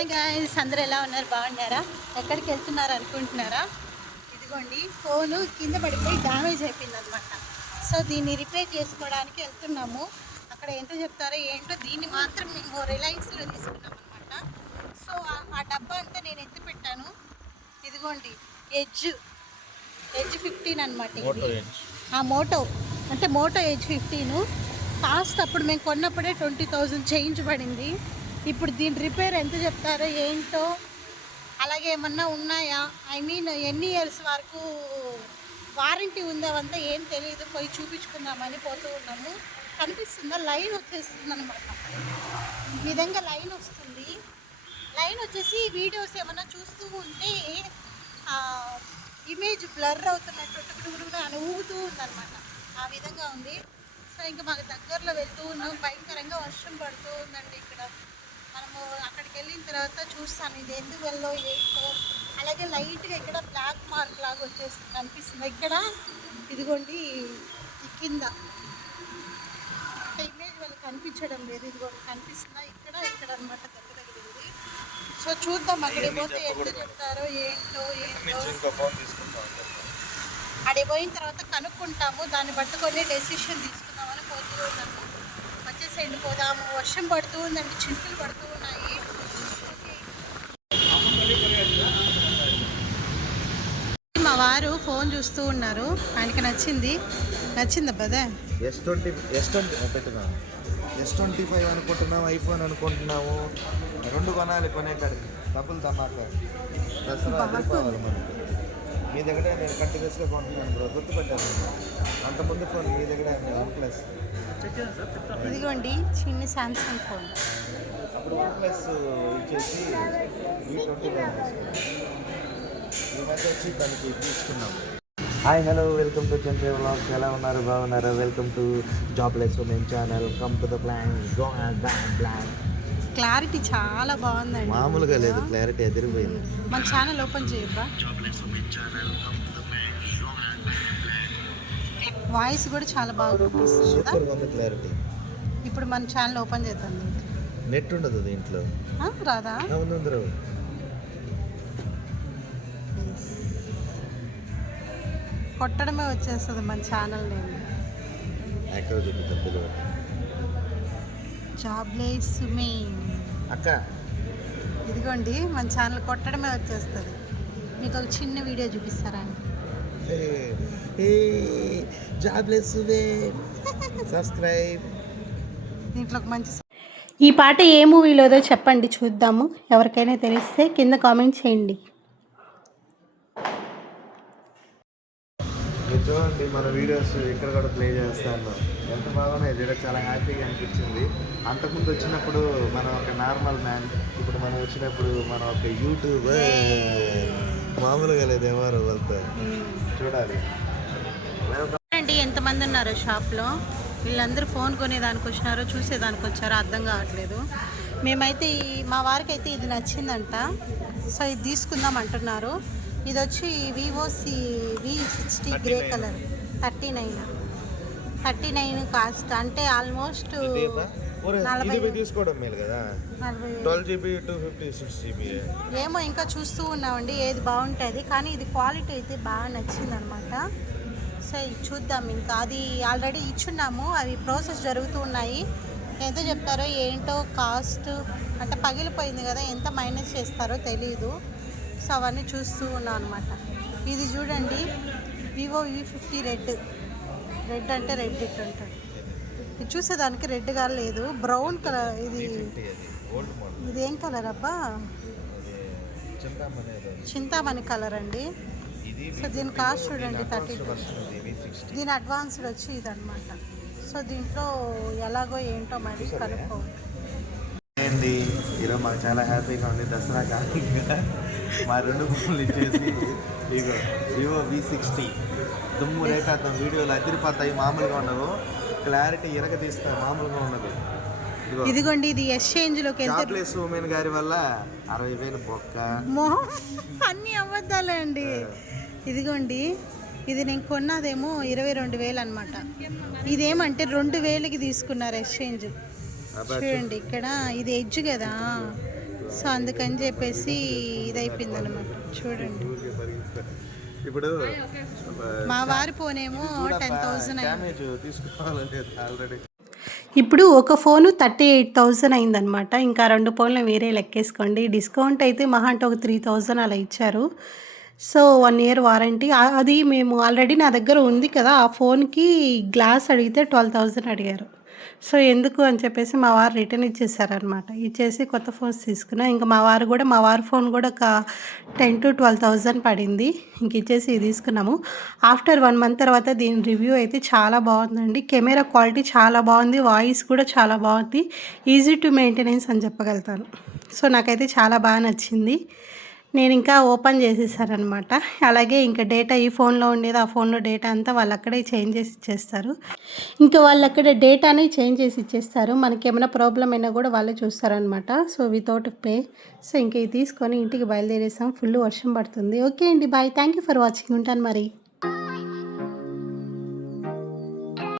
Hi guys, అందరూ ఎలా ఉన్నారు? బాగున్నారా? ఎక్కడికి వెళ్తున్నారు అనుకుంటున్నారా? ఇదిగోండి, ఫోను కింద పడిపోయి డ్యామేజ్ అయిపోయింది అనమాట. సో దీన్ని రిపేర్ చేసుకోవడానికి వెళ్తున్నాము. అక్కడ ఎంత చెప్తారో ఏంటో. దీన్ని మాత్రం మేము రిలయన్స్లో తీసుకున్నాం అనమాట. సో ఆ డబ్బా అంతా నేను ఎత్తి పెట్టాను. ఇదిగోండి, ఎడ్జ్ 15 అనమాట. మోటో అంటే మోటో ఎడ్జ్ 15 కాస్ట్ అప్పుడు మేము కొన్నప్పుడే 20,000 చేంజ్ పడింది. ఇప్పుడు దీని రిపేర్ ఎంత చెప్తారో ఏంటో, అలాగే ఏమన్నా ఉన్నాయా, ఐ మీన్ ఎన్ని ఇయర్స్ వరకు వారంటీ ఉందావంతా ఏం తెలియదు. పోయి చూపించుకుందామని పోతూ ఉన్నాము. కనిపిస్తుందా? లైన్ వచ్చేస్తుంది అనమాట. ఈ విధంగా లైన్ వస్తుంది. లైన్ వచ్చేసి వీడియోస్ ఏమన్నా చూస్తూ ఉంటే ఇమేజ్ బ్లర్ అవుతున్నట్టు అని ఊగుతూ ఉందన్నమాట. ఆ విధంగా ఉంది. సో ఇంకా మాకు దగ్గరలో వెళ్తూ ఉన్నాం. భయంకరంగా వర్షం పడుతూ ఉందండి ఇక్కడ. మనము అక్కడికి వెళ్ళిన తర్వాత చూస్తాను ఇది ఎందుకు వెళ్ళో ఏంటో. అలాగే లైట్గా ఇక్కడ బ్లాక్ మార్క్ లాగా వచ్చేస్తుంది, కనిపిస్తుంది ఇక్కడ. ఇదిగోండి కింద ఇమేజ్ వాళ్ళకి కనిపించడం లేదు. ఇదిగోండి కనిపిస్తుందా? ఇక్కడ అనమాట దగ్గర తగిలింది. సో చూద్దాం అక్కడికి పోతే ఎంత చెప్తారో ఏంటో. అక్కడికి పోయిన తర్వాత కనుక్కుంటాము. దాన్ని పట్టుకొని డెసిషన్ తీసుకుందామని పోతూ ఉన్నాము. వచ్చేసేయండి, పోదాము. వర్షం పడుతూ ఉందండి, చినుకులు పడుతూ ఉన్నాయి. మా వారు ఫోన్ చూస్తూ ఉన్నారు. ఆయనకి నచ్చిందా బదే? S25 అనుకుంటున్నాము, ఐఫోన్ అనుకుంటున్నాము. రెండు కొనాలి. కొనేకాడికి డబ్బులు తమ్మాక దసరా అదిరిపోవాలి మనకి. మీ దగ్గర నేను కంటిన్యూస్గా కొంటున్నాను బ్రో, గుర్తుపెట్టాను. అంతకుముందు ఫోన్ మీ దగ్గర OnePlus. ఇదిగోండి చిన్న శాంసంగ్ ఫోన్. అప్పుడు OnePlus ఇచ్చేసి V20 ఈ మధ్య వచ్చి దానికి తీసుకున్నాము. Hi hello, welcome to Chandra vlogs. ఎలా ఉన్నారు? బాగున్నారా? Welcome to jobless women channel. Come to the plan. Clarity చాలా బాగుందండి. మామూలుగా లేదు, క్లారిటీ ఎదిరిపోయింది. మన ఛానల్ ఓపెన్ చేయబ్బా. వాయిస్ కూడా చాలా బాగా సూపర్ క్లారిటీ. ఇప్పుడు మన ఛానల్ ఓపెన్ చేద్దాం. నెట్ ఉండదు దీంట్లో. రాదా? అవును, కొట్టడమే వచ్చేస్తుంది మన ఛానల్ నేమ్. జాబ్లెస్ ఉమెన్ అక్క. ఇదిగోండి మన ఛానల్ కొట్టడమే వచ్చేస్తుంది. మీకు ఒక చిన్న వీడియో చూపిస్తారా? Jobless women subscribe. దీంట్లో ఒక మంచి ఈ పాట ఏ మూవీలోదో చెప్పండి చూద్దాము. ఎవరికైనా తెలిస్తే కింద కామెంట్ చేయండి. చూడండి, మన వీడియోస్ ఇక్కడ కూడా ప్లే చేస్తాను. ఎంత బాగున్నాయి చూడ, చాలా హ్యాపీగా అనిపించింది. అంతకుముందు వచ్చినప్పుడు మనం ఒక నార్మల్ మ్యాన్, ఇప్పుడు మనం వచ్చినప్పుడు మనం ఒక యూట్యూబర్. మామూలుగా లేదు ఎవరు వెళ్తే చూడాలి. అండి ఎంతమంది ఉన్నారో షాప్లో. వీళ్ళందరూ ఫోన్ కొనేదానికి వచ్చినారో చూసేదానికి వచ్చారో అర్థం కావట్లేదు. మేమైతే మా వారికి అయితే ఇది నచ్చిందంట. సో ఇది తీసుకుందాం అంటున్నారు. ఇది వచ్చి Vivo V60 grey colour 39 cost. అంటే ఆల్మోస్ట్ 40 తీసుకోవడం మేలు కదా. 12GB 256GB ఏమో ఇంకా చూస్తూ ఉన్నామండి ఏది బాగుంటుంది. కానీ ఇది క్వాలిటీ అయితే బాగా నచ్చింది అనమాట. సో ఇది చూద్దాం. ఇంకా అది ఆల్రెడీ ఇచ్చున్నాము, అవి ప్రాసెస్ జరుగుతూ ఉన్నాయి. ఎంత చెప్తారో ఏంటో కాస్ట్. అంటే పగిలిపోయింది కదా, ఎంత మైనస్ చేస్తారో తెలీదు. సో అవన్నీ చూస్తూ ఉన్నాం అనమాట. ఇది చూడండి, వివో V50 రెడ్ అంటే రెడ్ ఇట్ ఉంటుంది. ఇది చూసేదానికి రెడ్గా లేదు, బ్రౌన్ కలర్. ఇదేం కలర్ అబ్బా? చింతామణి కలర్ అండి. సో దీని కాస్ట్ చూడండి 32. దీని అడ్వాన్స్డ్ వచ్చి ఇదనమాట. సో దీంట్లో ఎలాగో ఏంటో మరి కనుక్కోండి. ఈరోజు మాకు చాలా హ్యాపీగా ఉంది. దసరా కారణంగా మా రెండు ఫోన్లు ఇచ్చేసి ఇగో వివో V60 దుమ్ము రేఖాతం వీడియోలు అదిరిపోతాయి. మామూలుగా ఉండవు, క్లారిటీ ఇరగదీస్తాయి. మామూలుగా ఉండదు. ఇదిగోండి ఇది ఎక్స్చేంజ్లోకి జాబ్లెస్ ఉమెన్ గారి వల్ల 60,000 బొక్క. అన్ని అబద్ధాలే అండి. ఇదిగోండి ఇది నేను కొన్నదేమో 22,000 అనమాట. ఇదేమంటే 2,000కి తీసుకున్నారు ఎక్స్చేంజ్. చూడండి ఇక్కడ ఇది ఎడ్జ్ కదా. సో అందుకని చెప్పేసి ఇదైపోయింది అనమాట. చూడండి ఊరికే పరిగెత్తారు. ఇప్పుడు మా వారి ఫోన్ ఏమో 10,000 అయింది. డ్యామేజ్ తీసుకోవాలని ఆల్రెడీ. ఇప్పుడు ఒక ఫోను 38,000 అయిందనమాట. ఇంకా 2 ఫోన్లు వేరే లెక్కేసుకోండి. డిస్కౌంట్ అయితే మహా అంటే ఒక 3,000 అలా ఇచ్చారు. So 1 year warranty. అది మేము ఆల్రెడీ నా దగ్గర ఉంది కదా, ఆ ఫోన్కి గ్లాస్ అడిగితే 12,000 అడిగారు. సో ఎందుకు అని చెప్పేసి మా వారు రిటర్న్ ఇచ్చేసారనమాట. ఇచ్చేసి కొత్త ఫోన్స్ తీసుకున్నా. ఇంకా మా వారి ఫోన్ కూడా ఒక 10,000 to 12,000 పడింది. ఇంక ఇచ్చేసి ఇది తీసుకున్నాము. ఆఫ్టర్ 1 మంత్ తర్వాత దీని రివ్యూ అయితే చాలా బాగుందండి. కెమెరా క్వాలిటీ చాలా బాగుంది, వాయిస్ కూడా చాలా బాగుంది, ఈజీ టు మెయింటెనెన్స్ అని చెప్పగలుగుతాను. సో నాకైతే చాలా బాగా నచ్చింది. నేను ఇంకా ఓపెన్ చేసేసారనమాట. అలాగే ఇంకా డేటా ఈ ఫోన్లో ఉండేది ఆ ఫోన్లో డేటా అంతా వాళ్ళు అక్కడే చేంజ్ చేసి ఇచ్చేస్తారు. ఇంకా వాళ్ళు అక్కడే డేటాని చేంజ్ చేసి ఇచ్చేస్తారు. మనకి ఏమైనా ప్రాబ్లం అయినా కూడా వాళ్ళే చూస్తారనమాట. So without pay. సో ఇంక ఇది తీసుకొని ఇంటికి బయలుదేరేసాం. ఫుల్ వర్షం పడుతుంది. ఓకే అండి, bye. Thank you for watching. ఉంటాను మరి.